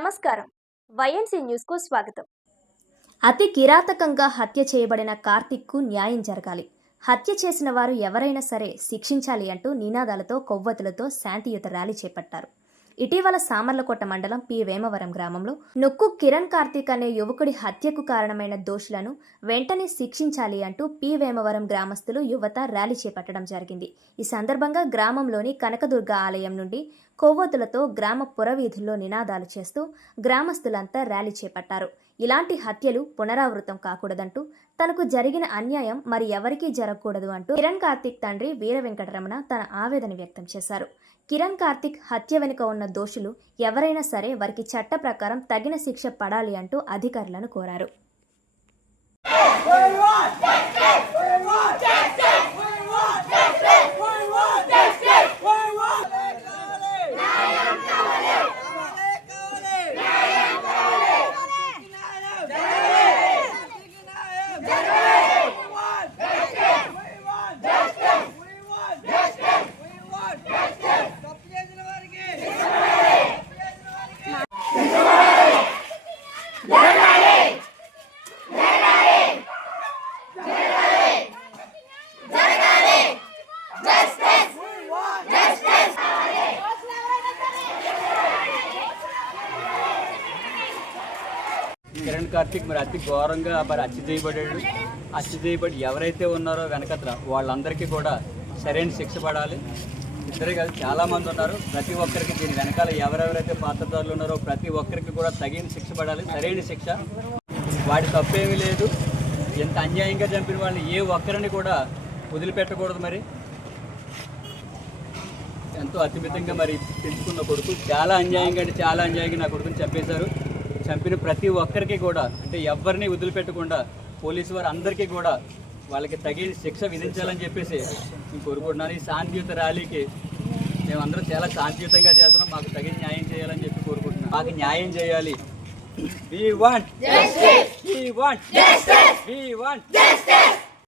నమస్కారం. వైఎన్సీ న్యూస్కు స్వాగతం. అతి కిరాతకంగా హత్య చేయబడిన కార్తిక్కు న్యాయం జరగాలి. హత్య చేసిన వారు ఎవరైనా సరే శిక్షించాలి అంటూ నినాదాలతో కొవ్వొత్తులతో శాంతియుత ర్యాలీ చేపట్టారు. ఇటీవల సామర్లకోట మండలం పి. వేమవరం గ్రామంలో నొక్కు కిరణ్ కార్తీక్ అనే యువకుడి హత్యకు కారణమైన దోషులను వెంటనే శిక్షించాలి అంటూ పి. వేమవరం గ్రామస్తులు యువత ర్యాలీ చేపట్టడం జరిగింది. ఈ సందర్భంగా గ్రామంలోని కనకదుర్గ ఆలయం నుండి కొవ్వొత్తులతో గ్రామ పురవీధుల్లో నినాదాలు చేస్తూ గ్రామస్తులంతా ర్యాలీ చేపట్టారు. ఇలాంటి హత్యలు పునరావృతం కాకూడదంటూ తనకు జరిగిన అన్యాయం మరి ఎవరికీ జరగకూడదు అంటూ కిరణ్ కార్తిక్ తండ్రి వీర వెంకటరమణ తన ఆవేదన వ్యక్తం చేశారు. కిరణ్ కార్తిక్ హత్య వెనుక ఉన్న దోషులు ఎవరైనా సరే వారికి చట్ట ప్రకారం తగిన శిక్ష పడాలి అంటూ అధికారులను కోరారు. కిరణ్ కార్తిక్ మరి అతి ఘోరంగా మరి హత్య చేయబడాడు హత్య చేయబడి ఎవరైతే ఉన్నారో వెనకత్ర వాళ్ళందరికీ కూడా సరైన శిక్ష పడాలి. ఇద్దరే కాదు చాలా మంది ఉన్నారు. ప్రతి ఒక్కరికి దీని వెనకాల ఎవరెవరైతే పాత్రదారులు ఉన్నారో ప్రతి ఒక్కరికి కూడా తగిన శిక్ష పడాలి సరైన శిక్ష. వాడి తప్పేమీ లేదు. ఎంత అన్యాయంగా చంపిన వాళ్ళని ఏ ఒక్కరిని కూడా వదిలిపెట్టకూడదు మరి. ఎంతో అతిమితంగా మరి పెంచుకున్న కొడుకు చాలా అన్యాయంగా అంటే చాలా అన్యాయంగా నా కొడుకుని చంపేశారు. చంపిన ప్రతి ఒక్కరికి కూడా అంటే ఎవరిని వదిలిపెట్టకుండా పోలీసు వారు అందరికీ కూడా వాళ్ళకి తగిన శిక్ష విధించాలని చెప్పేసి నేను కోరుకుంటున్నాను ఈ శాంతియుత ర్యాలీకి మేమందరం చాలా శాంతియుతంగా చేస్తున్నాం మాకు తగిన న్యాయం చేయాలని చెప్పి కోరుకుంటున్నాం మాకు న్యాయం చేయాలి We want justice. We want justice. We want justice.